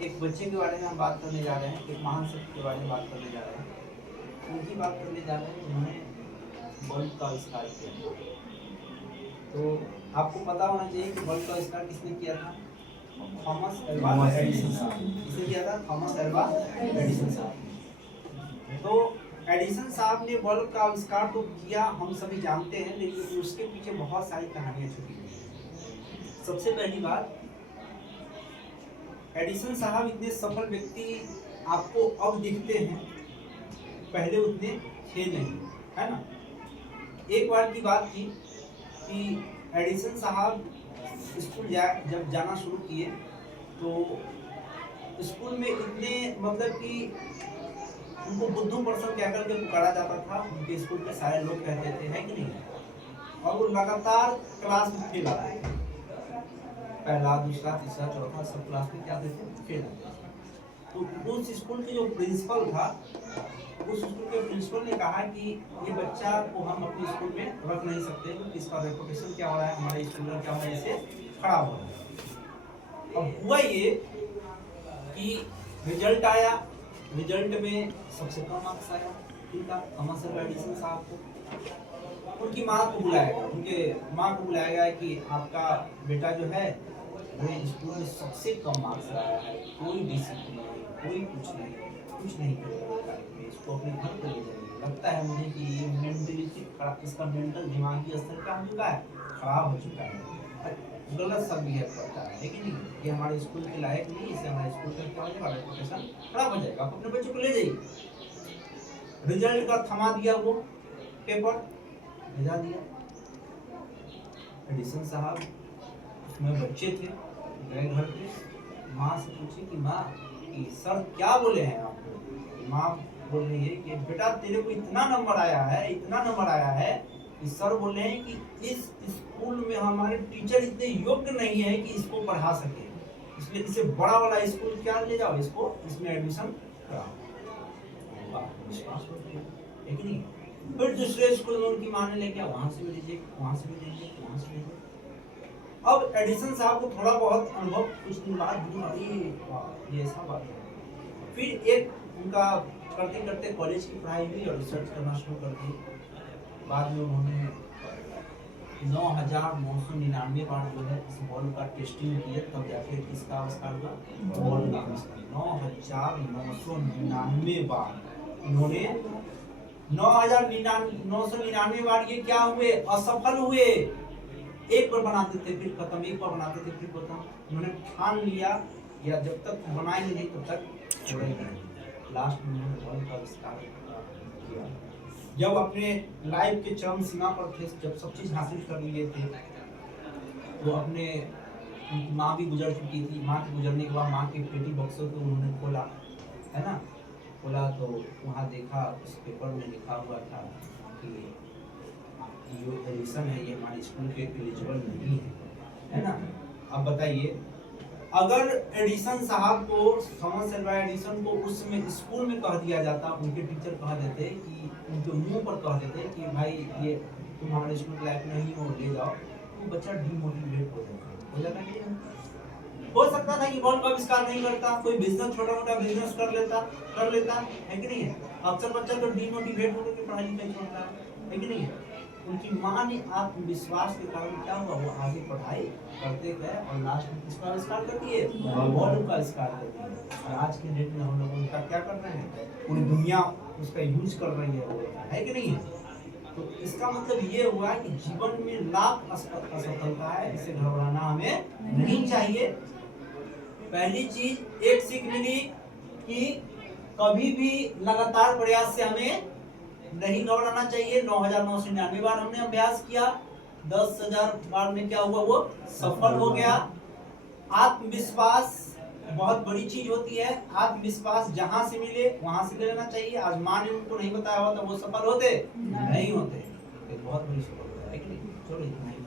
एक बच्चे के बारे में हम बात करने जा रहे हैं, एक महान शख्स के बारे में बात करने जा रहे हैं। उनकी बात करने जा रहे हैं जिन्होंने बल्ब का आविष्कार किया। तो आपको पता होना चाहिए कि बल्ब का आविष्कार किसने किया था? थॉमस एल्वा एडिसन साहब। किसने किया था? थॉमस एल्वा एडिसन साहब। तो एडिसन साहब ने बल्ब का आविष्कार तो किया, हम सभी जानते हैं, लेकिन उसके पीछे बहुत सारी कहानियां छुपी हुई हैं। सबसे पहली बात, एडिसन साहब इतने सफल व्यक्ति आपको अब दिखते हैं, पहले उतने थे नहीं, है ना। एक बार की बात थी कि एडिसन साहब स्कूल जब जाना शुरू किए तो स्कूल में इतने मतलब कि उनको बुद्धू पर्सन कहकर के पुकारा जाता था। उनके स्कूल के सारे लोग कहते थे, है कि नहीं। और वो लगातार क्लास में फेल आ रहे थे, पहला दूसरा तीसरा चौथा सब क्लास में क्या देते फेल आते। तो उस स्कूल के जो प्रिंसिपल था, उस स्कूल के प्रिंसिपल ने कहा कि ये बच्चा को हम अपने स्कूल में रख नहीं सकते क्योंकि इसका रेपुटेशन क्या हो रहा है, हमारे स्कूल का क्या हो रहा है, इससे खराब हो रहा है। अब हुआ ये कि रिजल्ट आया, रिजल्ट में सबसे कम मार्क्स आया, ठीक है। थॉमस एल्वा एडिसन साहब को उनकी माँ को बुलाया गया, उनके माँ को बुलाया गया कि आपका बेटा जो है वो स्कूल में सबसे कम मार्क्स लाया है, कोई डिसिप्लिन नहीं, कोई कुछ नहीं करेगा, इसको अपने घर पर ले जाइए। लगता है मुझे कि ये मेंटलिटी खराब, इसका मेंटल दिमागी स्तर क्या हो चुका है, खराब हो चुका है, गलत सब बिहेव करता है, लेकिन नहीं, ये हमारे स्कूल के लायक नहीं, इससे हमारे स्कूल का क्या हो जाएगा, रेपुटेशन खराब हो जाएगा, आप अपने बच्चों को ले जाइए। रिजल्ट का थमा दिया, वो पेपर भेजा दिया। एडिसन साहब उसमें बच्चे थे, गए घर पे, माँ से पूछे कि माँ कि सर क्या बोले हैं आपको। माँ बोल रही है कि बेटा तेरे को इतना नंबर आया है, इतना नंबर आया है कि सर बोले हैं कि इस स्कूल में हमारे टीचर इतने योग्य नहीं है कि इसको पढ़ा सके, इसलिए इसे बड़ा वाला स्कूल क्या ले जाओ, इसको इसमें एडमिशन कराओ। विश्वास है कि नहीं। फिर दूसरे स्कूल में उनकी माँ ने लेके वहां से भी लीजिए, वहां से भी लीजिए, वहां से लीजिए। अब एडिसन साहब को थोड़ा बहुत अनुभव कुछ दिन बाद ये ऐसा बात है। फिर एक उनका करते करते कॉलेज की पढ़ाई हुई और रिसर्च करना शुरू कर दी। बाद में उन्होंने 9,999 बार जो है इस बॉल का टेस्टिंग किया, तब जाके इसका आविष्कार हुआ, बॉल का आविष्कार। 9,999 बार उन्होंने 9,999 बार ये क्या हुए, असफल हुए। एक बार बनाते थे फिर खत्म, एक बार बनाते थे फिर खत्म। उन्होंने ठान लिया या जब तक बनाएंगे नहीं तब तक छोड़ेंगे नहीं। लास्ट में उन्होंने बॉल का आविष्कार किया। जब अपने लाइफ के चरम सीमा पर थे, जब सब चीज हासिल कर लिए थे, तो अपने उनकी माँ भी गुजर चुकी थी। माँ के गुजरने के बाद माँ के पेटी बक्सों को उन्होंने खोला, है ना। खोला तो वहाँ देखा, उस पेपर में लिखा हुआ था कि जो एडिसन है ये हमारे स्कूल के एलिजिबल नहीं है ना। अब बताइए, अगर एडिसन साहब को, थॉमस एल्वा एडिसन को उस समय स्कूल में कह दिया जाता, उनके टीचर कह देते कि उनके मुंह पर कह देते कि भाई ये तुम हमारे स्कूल लायक नहीं हो, ले जाओ, तो बच्चा डिमोटिवेट हो जाता कि हो सकता था कि बॉल का आविष्कार नहीं करता, कोई बिजनेस, छोटा मोटा बिजनेस कर लेता है कि नहीं है। अक्सर बच्चा तो डिमोटिवेट होकर के पढ़ाई लिखाई छोड़ता है कि नहीं है। उनकी माँ ने आत्मविश्वास के कारण क्या हुआ, वो आगे पढ़ाई करते गए और लास्ट में किसका आविष्कार कर दिए, बॉल का आविष्कार कर दिए। और आज के डेट में हम लोग उनका क्या कर रहे हैं, पूरी दुनिया उसका यूज कर रही है कि नहीं है। तो इसका मतलब ये हुआ कि जीवन में लाख असफलता है, इसे घबराना हमें नहीं चाहिए। पहली चीज एक सीख मिली कि कभी भी लगातार प्रयास से हमें नहीं घबराना चाहिए। 9,999 बार हमने अभ्यास किया, 10,000 बार में क्या हुआ, वो सफल हो गया। आत्मविश्वास बहुत बड़ी चीज होती है, आत्मविश्वास जहां से मिले वहां से ले लेना चाहिए। आज माँ ने उनको नहीं बताया होता, वो सफल होते नहीं होते, बहुत बड़ी सफलता है कि नहीं। चलो इतना ही।